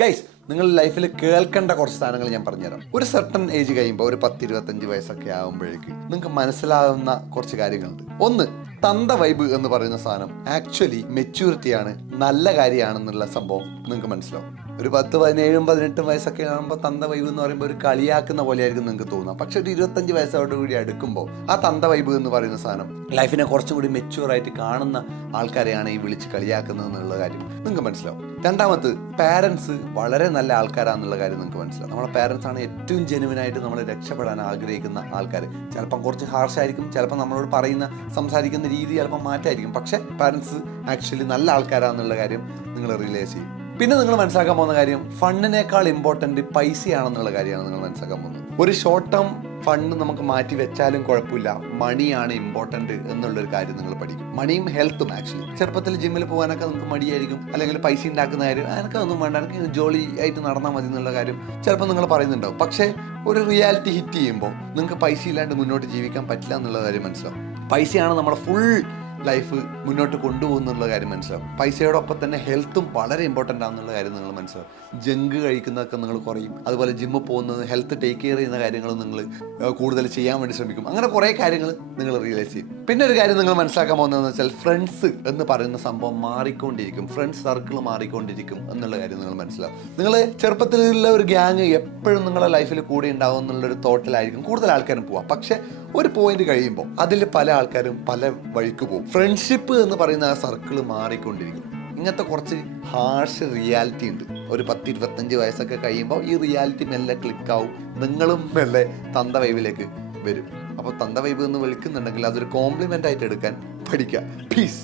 Guys, നിങ്ങൾ ലൈഫിൽ കേൾക്കേണ്ട കുറച്ച് സാധനങ്ങൾ ഞാൻ പറഞ്ഞുതരാം. ഒരു സർട്ടൺ ഏജ് കഴിയുമ്പോൾ, ഒരു 10-25 വയസ്സൊക്കെ ആകുമ്പോഴേക്ക് നിങ്ങൾക്ക് മനസ്സിലാവുന്ന കുറച്ച് കാര്യങ്ങളുണ്ട്. ഒന്ന്, തന്ത വൈബ് എന്ന് പറയുന്ന സാധനം ആക്ച്വലി മെച്യൂരിറ്റിയാണ്, നല്ല കാര്യമാണെന്നുള്ള സംഭവം നിങ്ങൾക്ക് മനസ്സിലാവും. ഒരു 10-17-18 വയസ്സൊക്കെ ആകുമ്പോൾ തന്ത വൈബ് എന്ന് പറയുമ്പോൾ ഒരു കളിയാക്കുന്ന പോലെയായിരിക്കും നിങ്ങൾക്ക് തോന്നുക. പക്ഷെ ഒരു 25 വയസ്സോടുകൂടി അടുക്കുമ്പോൾ ആ തന്ത വൈബ് എന്ന് പറയുന്ന സാധനം ലൈഫിനെ കുറച്ചും കൂടി മെച്യൂറായിട്ട് കാണുന്ന ആൾക്കാരെയാണ് ഈ വിളിച്ച് കളിയാക്കുന്നത് എന്നുള്ള കാര്യം നിങ്ങൾക്ക് മനസ്സിലാവും. രണ്ടാമത്, പാരൻസ് വളരെ നല്ല ആൾക്കാരാന്നുള്ള കാര്യം നിങ്ങൾക്ക് മനസ്സിലാവും. നമ്മുടെ പാരൻസ് ആണ് ഏറ്റവും ജെനുവിനായിട്ട് നമ്മൾ രക്ഷപ്പെടാൻ ആഗ്രഹിക്കുന്ന ആൾക്കാർ. ചിലപ്പം കുറച്ച് ഹാർഷായിരിക്കും, ചിലപ്പോൾ നമ്മളോട് സംസാരിക്കുന്ന രീതി ചിലപ്പോൾ മാറ്റമായിരിക്കും. പക്ഷേ പാരൻസ് ആക്ച്വലി നല്ല ആൾക്കാരാന്നുള്ള കാര്യം നിങ്ങൾ റിയലൈസ് ചെയ്യും. പിന്നെ നിങ്ങൾ മനസ്സിലാക്കാൻ പോകുന്ന കാര്യം, ഫണ്ടിനേക്കാൾ ഇമ്പോർട്ടൻറ്റ് പൈസയാണെന്നുള്ള കാര്യമാണ് നിങ്ങൾ മനസ്സിലാക്കാൻ പോകുന്നത്. ഒരു ഷോർട്ട് ടേം ഫണ്ട് നമുക്ക് മാറ്റി വെച്ചാലും കുഴപ്പമില്ല, മണിയാണ് ഇമ്പോർട്ടൻറ്റ് എന്നുള്ളൊരു കാര്യം നിങ്ങൾ പഠിക്കും. മണിയും ഹെൽത്തും ആക്ച്വലി. ചെറുപ്പത്തിൽ ജിമ്മിൽ പോകാനൊക്കെ നിങ്ങൾക്ക് മടിയായിരിക്കും, അല്ലെങ്കിൽ പൈസ ഉണ്ടാക്കുന്ന കാര്യം എനിക്ക് ഒന്നും വേണ്ട, എനിക്ക് ജോലി ആയിട്ട് നടന്നാൽ മതി എന്നുള്ള കാര്യം ചിലപ്പോൾ നിങ്ങൾ പറയുന്നുണ്ടാവും. പക്ഷേ ഒരു റിയാലിറ്റി ഹിറ്റ് ചെയ്യുമ്പോൾ നിങ്ങൾക്ക് പൈസ ഇല്ലാണ്ട് മുന്നോട്ട് ജീവിക്കാൻ പറ്റില്ല എന്നുള്ള കാര്യം മനസ്സിലാവും. പൈസയാണ് നമ്മുടെ ഫുൾ ലൈഫ് മുന്നോട്ട് കൊണ്ടുപോകുന്നുള്ള കാര്യം മനസ്സിലാവും. പൈസയോടൊപ്പം തന്നെ ഹെൽത്തും വളരെ ഇമ്പോർട്ടൻ്റ് ആണെന്നുള്ള കാര്യം നിങ്ങൾ മനസ്സിലാവും. ജങ്ക് കഴിക്കുന്നതൊക്കെ നിങ്ങൾ കുറയും. അതുപോലെ ജിമ്മിൽ പോകുന്നത്, ഹെൽത്ത് ടേക്ക് കെയർ ചെയ്യുന്ന കാര്യങ്ങൾ നിങ്ങൾ കൂടുതൽ ചെയ്യാൻ വേണ്ടി ശ്രമിക്കും. അങ്ങനെ കുറേ കാര്യങ്ങൾ നിങ്ങൾ റിയലൈസ് ചെയ്യും. പിന്നെ ഒരു കാര്യം നിങ്ങൾ മനസ്സിലാക്കാൻ പോകുന്നതെന്ന് വെച്ചാൽ, ഫ്രണ്ട്സ് എന്ന് പറയുന്ന സംഭവം മാറിക്കൊണ്ടിരിക്കും, ഫ്രണ്ട്സ് സർക്കിൾ മാറിക്കൊണ്ടിരിക്കും എന്നുള്ള കാര്യം നിങ്ങൾ മനസ്സിലാവും. നിങ്ങൾ ചെറുപ്പത്തിലുള്ള ഒരു ഗ്യാങ് എപ്പോഴും നിങ്ങളുടെ ലൈഫിൽ കൂടെ ഉണ്ടാവും എന്നുള്ളൊരു തോട്ടിലായിരിക്കും കൂടുതൽ ആൾക്കാരും പോവാം. പക്ഷേ ഒരു പോയിന്റ് കഴിയുമ്പോൾ അതിൽ പല ആൾക്കാരും പല വഴിക്ക് പോകും. ഫ്രണ്ട്ഷിപ്പ് എന്ന് പറയുന്ന ആ സർക്കിൾ മാറിക്കൊണ്ടിരിക്കും. ഇങ്ങനത്തെ കുറച്ച് ഹാർഷ് റിയാലിറ്റി ഉണ്ട്. ഒരു 10-25 വയസ്സൊക്കെ കഴിയുമ്പോൾ ഈ റിയാലിറ്റി മെല്ലെ ക്ലിക്കാവും, നിങ്ങളും മെല്ലെ തന്ത വൈബിലേക്ക് വരും. അപ്പോൾ തന്ത വൈബ് എന്ന് വിളിക്കുന്നുണ്ടെങ്കിൽ അതൊരു കോംപ്ലിമെൻ്റ് ആയിട്ട് എടുക്കാൻ പഠിക്കുക. പീസ്.